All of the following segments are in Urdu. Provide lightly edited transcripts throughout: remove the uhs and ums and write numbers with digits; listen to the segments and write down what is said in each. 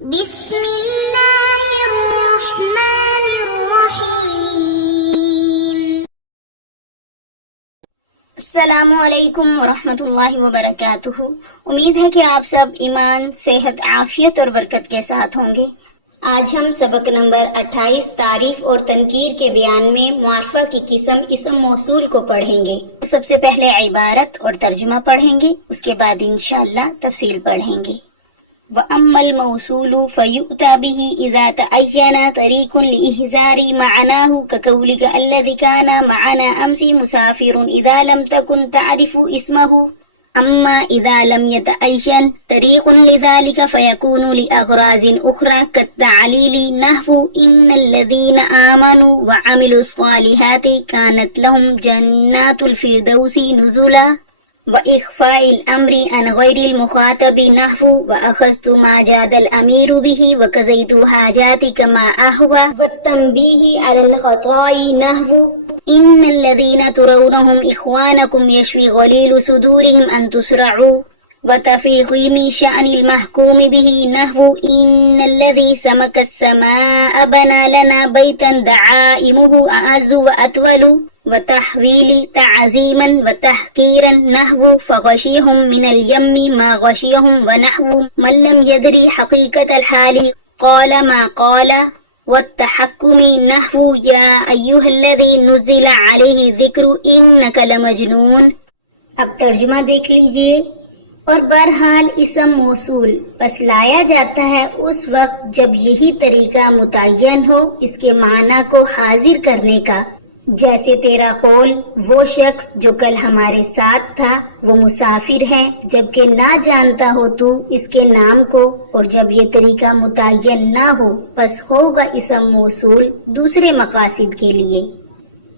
بسم اللہ الرحمن الرحیم۔ السلام علیکم ورحمۃ اللہ وبرکاتہ۔ امید ہے کہ آپ سب ایمان، صحت، عافیت اور برکت کے ساتھ ہوں گے۔ آج ہم سبق نمبر 28 تعریف اور تنکیر کے بیان میں معرفہ کی قسم اسم موصول کو پڑھیں گے۔ سب سے پہلے عبارت اور ترجمہ پڑھیں گے، اس کے بعد انشاءاللہ تفصیل پڑھیں گے۔ وَأَمَّا الْمَوْصُولُ فَيُؤْتَى بِهِ إِذَا تَعَيَّنَ طَرِيقٌ لِإِحْضَارِ مَعْنَاهُ كَقَوْلِكَ الَّذِي كَانَ مَعَنَا أَمْسِ مُسَافِرٌ إِذَا لَمْ تَكُنْ تَعْرِفُ اسْمَهُ أما إذا لم يتعين طريق لذلك فيكون لأغراض أخرى كالتعليل نحو إن الذين آمنوا وعملوا الصالحات كانت لهم جنات الفردوس نزلا، وإخفاء الأمر عن غير المخاطب نحو وأخذت ما جاد الأمير به وكزيت حاجاتك ما أهوى، والتنبيه على الخطاء نحو إن الذين ترونهم إخوانكم يشفي غليل صدورهم أن تسرعوا، وتفخيم شأن المحكوم به نحو إن الذي سمك السماء بنى لنا بيتا دعائمه أعز وأطول، وتحويل تعظيما وتحقيرا نحو فغشيهم من اليم ما غشيهم، ونحو من لم يدري حقيقة الحال قال ما قال، والتحكم نحو یا ایھا الذی نزل علیہ الذکر انک لمجنون۔ اب ترجمہ دیکھ لیجئے۔ اور بہرحال اسم موصول پس لایا جاتا ہے اس وقت جب یہی طریقہ متعین ہو اس کے معنی کو حاضر کرنے کا، جیسے تیرا قول وہ شخص جو کل ہمارے ساتھ تھا وہ مسافر ہے، جبکہ نہ جانتا ہو تو اس کے نام کو، اور جب یہ طریقہ متعین نہ ہو پس ہوگا اسم موصول دوسرے مقاصد کے لیے۔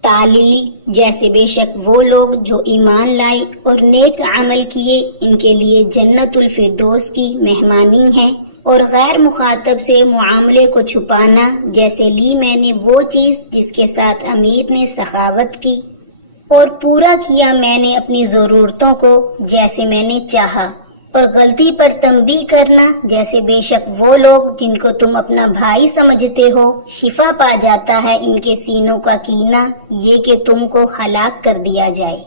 تعلیل جیسے بے شک وہ لوگ جو ایمان لائے اور نیک عمل کیے ان کے لیے جنت الفردوس کی مہمانی ہے، اور غیر مخاطب سے معاملے کو چھپانا جیسے لی میں نے وہ چیز جس کے ساتھ امیر نے سخاوت کی، اور پورا کیا میں نے اپنی ضرورتوں کو جیسے میں نے چاہا، اور غلطی پر تنبیہ کرنا جیسے بے شک وہ لوگ جن کو تم اپنا بھائی سمجھتے ہو شفا پا جاتا ہے ان کے سینوں کا کینہ یہ کہ تم کو ہلاک کر دیا جائے،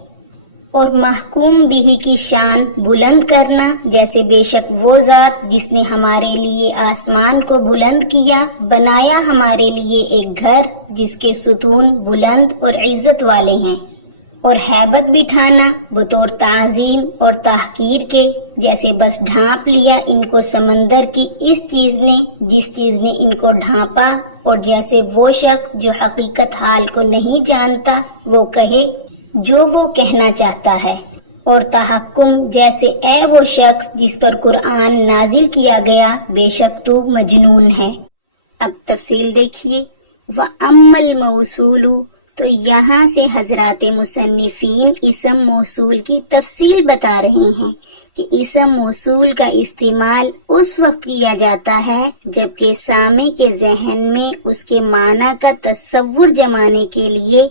اور محکوم بھی کی شان بلند کرنا جیسے بے شک وہ ذات جس نے ہمارے لیے آسمان کو بلند کیا، بنایا ہمارے لیے ایک گھر جس کے ستون بلند اور عزت والے ہیں، اور ہیبت بٹھانا بطور تعظیم اور تحقیر کے جیسے بس ڈھانپ لیا ان کو سمندر کی اس چیز نے جس چیز نے ان کو ڈھانپا، اور جیسے وہ شخص جو حقیقت حال کو نہیں جانتا وہ کہے جو وہ کہنا چاہتا ہے، اور تحکم جیسے اے وہ شخص جس پر قرآن نازل کیا گیا بے شک تو مجنون ہے۔ اب تفصیل دیکھیے۔ وَأَمَّا الْمَوْصُولُ، تو یہاں سے حضرات مصنفین اسم موصول کی تفصیل بتا رہے ہیں کہ اسم موصول کا استعمال اس وقت کیا جاتا ہے جبکہ سامع کے ذہن میں اس کے معنی کا تصور جمانے کے لیے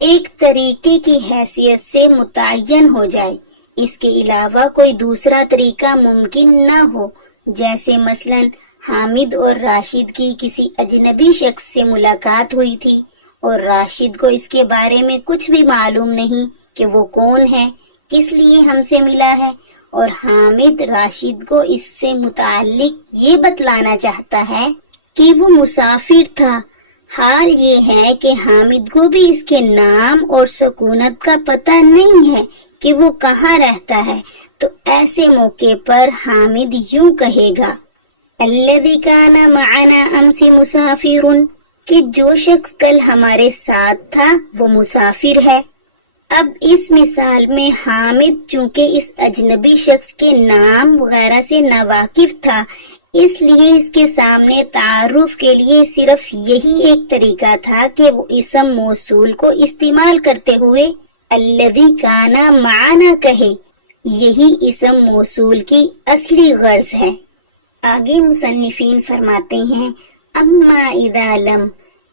ایک طریقے کی حیثیت سے متعین ہو جائے، اس کے علاوہ کوئی دوسرا طریقہ ممکن نہ ہو، جیسے مثلا حامد اور راشد کی کسی اجنبی شخص سے ملاقات ہوئی تھی اور راشد کو اس کے بارے میں کچھ بھی معلوم نہیں کہ وہ کون ہے، کس لیے ہم سے ملا ہے، اور حامد راشد کو اس سے متعلق یہ بتلانا چاہتا ہے کہ وہ مسافر تھا۔ حال یہ ہے کہ حامد کو بھی اس کے نام اور سکونت کا پتہ نہیں ہے کہ وہ کہاں رہتا ہے، تو ایسے موقع پر حامد یوں کہے گا الذی کان معنا امس مسافر، کہ جو شخص کل ہمارے ساتھ تھا وہ مسافر ہے۔ اب اس مثال میں حامد چونکہ اس اجنبی شخص کے نام وغیرہ سے ناواقف تھا، اس لیے اس کے سامنے تعارف کے لیے صرف یہی ایک طریقہ تھا کہ وہ اسم موصول کو استعمال کرتے ہوئے الذی کان معنا کہے، یہی اسم موصول کی اصلی غرض ہے۔ آگے مصنفین فرماتے ہیں اما اذا لم،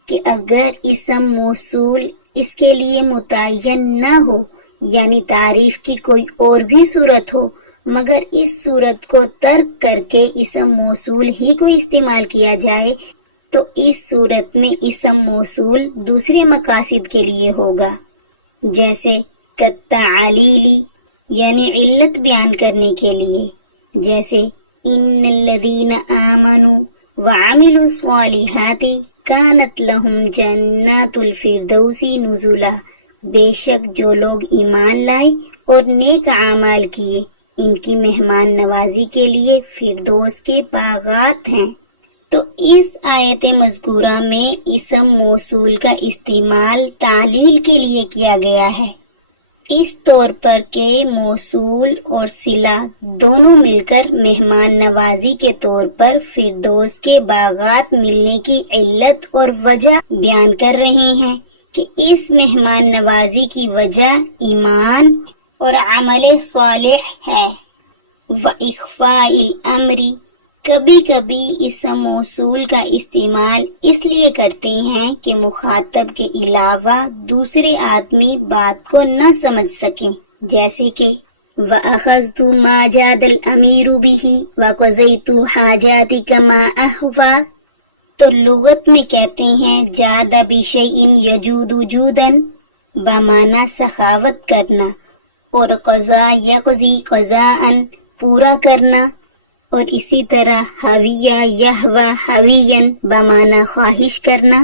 کہ اگر اسم موصول اس کے لیے متعین نہ ہو یعنی تعریف کی کوئی اور بھی صورت ہو مگر اس صورت کو ترک کر کے اسم موصول ہی کو استعمال کیا جائے تو اس صورت میں اسم موصول دوسرے مقاصد کے لیے ہوگا، جیسے کالتعلیلی یعنی علت بیان کرنے کے لیے، جیسے ان الذین آمنوا وعملوا الصالحات کانت لہم جنات الفردوس نزلا، بے شک جو لوگ ایمان لائے اور نیک اعمال کیے ان کی مہمان نوازی کے لیے فردوس کے باغات ہیں۔ تو اس آیت مذکورہ میں اسم موصول کا استعمال تعلیل کے لیے کیا گیا ہے، اس طور پر کہ موصول اور صلہ دونوں مل کر مہمان نوازی کے طور پر فردوس کے باغات ملنے کی علت اور وجہ بیان کر رہے ہیں کہ اس مہمان نوازی کی وجہ ایمان اور عمل صالح ہے۔ وَإِخْفَاءِ الْأَمْرِ، کبھی کبھی اسم موصول کا استعمال اس لیے کرتے ہیں کہ مخاطب کے علاوہ دوسرے آدمی بات کو نہ سمجھ سکیں، جیسے کہ وَأَخَذْتُ مَا جَادَ الْأَمِيرُ بِهِ وَقَضَيْتُ حَاجَاتِكَ مَا أَهْوَى، تو لغت میں کہتے ہیں جاد بِشَيْءٍ يَجُودُ جُودًا بمعنی سخاوت کرنا، اور قضا یقضی قضاءً پورا کرنا، اور اسی طرح حویہ یہوی حویًا بمعنی خواہش کرنا،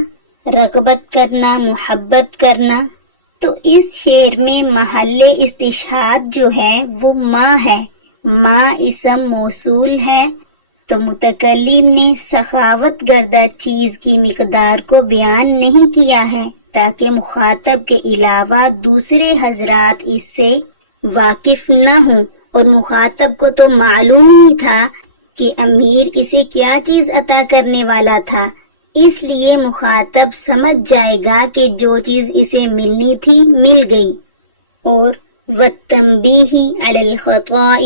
رغبت کرنا، محبت کرنا۔ تو اس شعر میں محل استشہاد جو ہے وہ ما ہے، ما اسم موصول ہے، تو متکلم نے سخاوت گردہ چیز کی مقدار کو بیان نہیں کیا ہے تاکہ مخاطب کے علاوہ دوسرے حضرات اس سے واقف نہ ہوں، اور مخاطب کو تو معلوم ہی تھا کہ امیر اسے کیا چیز عطا کرنے والا تھا، اس لیے مخاطب سمجھ جائے گا کہ جو چیز اسے ملنی تھی مل گئی۔ اور والتنبیہ علی الخطاء،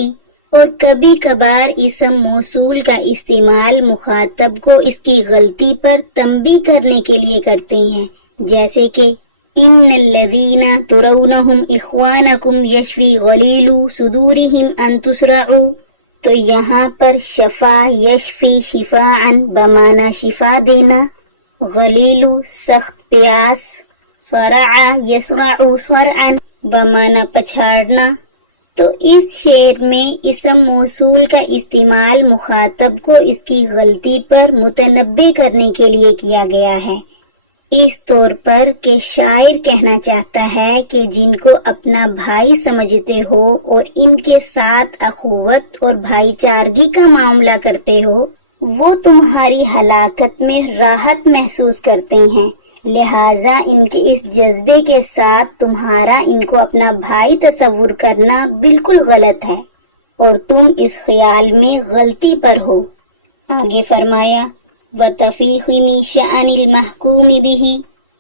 اور کبھی کبھار اسم موصول کا استعمال مخاطب کو اس کی غلطی پر تنبیہ کرنے کے لیے کرتے ہیں، جیسے کہ ان الذین ترونہم اخوانکم یشفی غلیل صدورہم ان تسرعوا، تو یہاں پر شفا یشفی شفاعا بمعنی شفا دینا، غلیل سخت پیاس، صرع یسرع صرعا بمعنی پچھاڑنا۔ تو اس شعر میں اسم موصول کا استعمال مخاطب کو اس کی غلطی پر متنبہ کرنے کے لیے کیا گیا ہے، اس طور پر کہ شاعر کہنا چاہتا ہے کہ جن کو اپنا بھائی سمجھتے ہو اور ان کے ساتھ اخوت اور بھائی چارگی کا معاملہ کرتے ہو، وہ تمہاری ہلاکت میں راحت محسوس کرتے ہیں، لہٰذا ان کے اس جذبے کے ساتھ تمہارا ان کو اپنا بھائی تصور کرنا بالکل غلط ہے، اور تم اس خیال میں غلطی پر ہو۔ آگے فرمایا وَتَفِيخِ مِنْ شَأْنِ الْمَحْكُومِ بِهِ،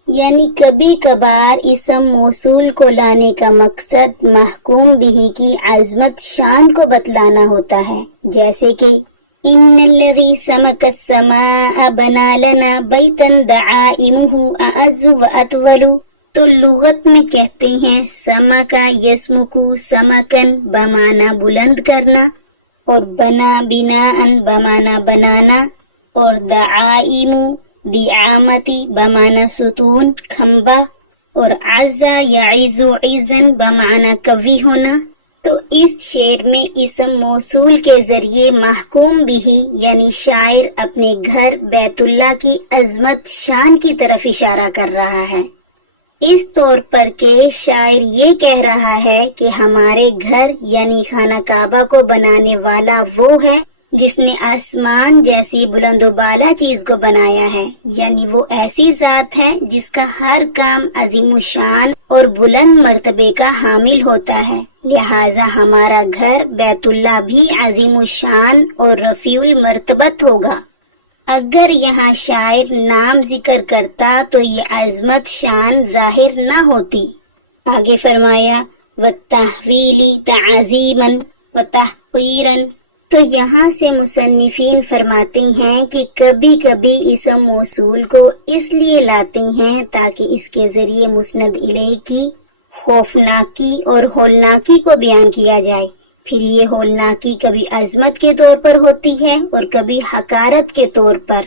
یعنی کبھی کبھار اسم موصول کو لانے کا مقصد محکوم بہ کی عظمت شان کو بتلانا ہوتا ہے، جیسے کہ ان الذی سمک السماء بنا لنا بیتا دعائمہ اعز واطول، تو لغت میں کہتے ہیں سمکا یسمکو سمکن بمعنی بلند کرنا، اور بنا بناء بمعنی بنانا، اور دعائم دعامتی بمعنی ستون کھمبا، اور عزا یعز عزا بمعنی قوی ہونا۔ تو اس شعر میں اسم موصول کے ذریعے محکوم بھی یعنی شاعر اپنے گھر بیت اللہ کی عظمت شان کی طرف اشارہ کر رہا ہے، اس طور پر کہ شاعر یہ کہہ رہا ہے کہ ہمارے گھر یعنی خانہ کعبہ کو بنانے والا وہ ہے جس نے آسمان جیسی بلند و بالا چیز کو بنایا ہے، یعنی وہ ایسی ذات ہے جس کا ہر کام عظیم الشان اور بلند مرتبے کا حامل ہوتا ہے، لہٰذا ہمارا گھر بیت اللہ بھی عظیم الشان اور رفیع المرتبت ہوگا۔ اگر یہاں شاعر نام ذکر کرتا تو یہ عظمت شان ظاہر نہ ہوتی۔ آگے فرمایا وَالتَّحْوِيلِ تَعْظِيمًا وَتَحْقِيرًا، تو یہاں سے مصنفین فرماتے ہیں کہ کبھی کبھی اسم موصول کو اس لیے لاتے ہیں تاکہ اس کے ذریعے مسند الیہ کی خوفناکی اور ہولناکی کو بیان کیا جائے، پھر یہ ہولناکی کبھی عظمت کے طور پر ہوتی ہے اور کبھی حقارت کے طور پر۔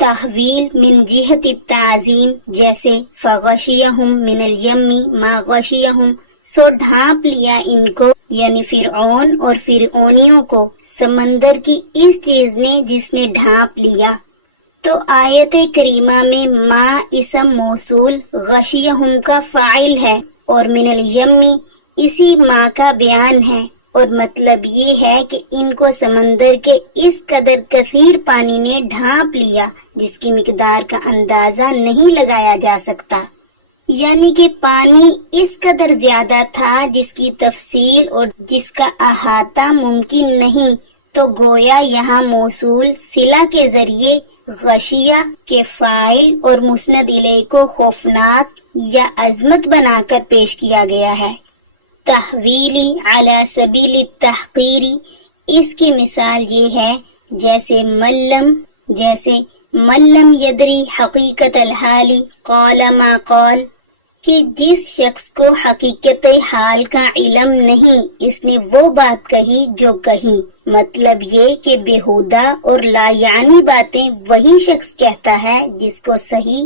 تحویل من جہت التعظیم، جیسے فغشیہم من الیم ما غشیہم، سو ڈھانپ لیا ان کو، یعنی فرعون اور فرعونیوں کو سمندر کی اس چیز نے جس نے ڈھانپ لیا۔ تو آیت کریمہ میں ما اسم موصول غشیہم کا فاعل ہے اور من الیمی اسی ما کا بیان ہے، اور مطلب یہ ہے کہ ان کو سمندر کے اس قدر کثیر پانی نے ڈھانپ لیا جس کی مقدار کا اندازہ نہیں لگایا جا سکتا، یعنی کہ پانی اس قدر زیادہ تھا جس کی تفصیل اور جس کا احاطہ ممکن نہیں۔ تو گویا یہاں موصول صلہ کے ذریعے غشیہ کے فاعل اور مسند الیہ کو خوفناک یا عظمت بنا کر پیش کیا گیا ہے۔ تحویلی علی سبیل التحقیری، اس کی مثال یہ ہے جیسے ملم یدری حقیقت الحالی قال ما قال، کہ جس شخص کو حقیقت حال کا علم نہیں اس نے وہ بات کہی جو کہی۔ مطلب یہ کہ بیہودہ اور لا یعنی باتیں وہی شخص کہتا ہے جس کو صحیح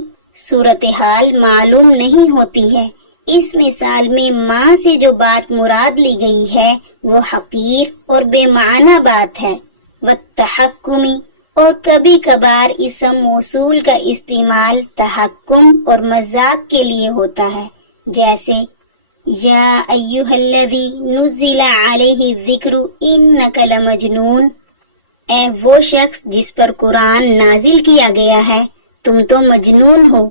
صورتحال معلوم نہیں ہوتی ہے۔ اس مثال میں ماں سے جو بات مراد لی گئی ہے وہ حقیر اور بے معنی بات ہے۔ والتحکمی، اور کبھی کبھار اسم موصول کا استعمال تحکم اور مذاق کے لیے ہوتا ہے، جیسے یا ایھا الذی نزل علیہ الذکر انک لمجنون، اے وہ شخص جس پر قرآن نازل کیا گیا ہے تم تو مجنون ہو۔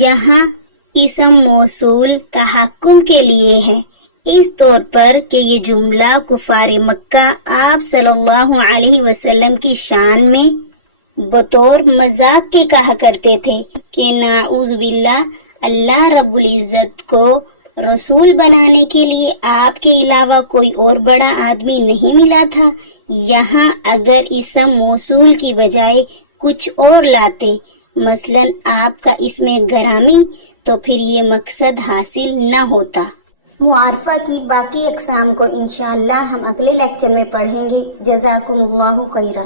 یہاں اسم موصول تحکم کے لیے ہے، اس طور پر کہ یہ جملہ کفار مکہ آپ صلی اللہ علیہ وسلم کی شان میں بطور مذاق کے کہا کرتے تھے کہ نعوذ باللہ، اللہ رب العزت کو رسول بنانے کے لیے آپ کے علاوہ کوئی اور بڑا آدمی نہیں ملا تھا۔ یہاں اگر اسم موصول کی بجائے کچھ اور لاتے، مثلا آپ کا اسم گرامی، تو پھر یہ مقصد حاصل نہ ہوتا۔ معارفہ کی باقی اقسام کو انشاءاللہ ہم اگلے لیکچر میں پڑھیں گے۔ جزاکم اللہ خیرہ۔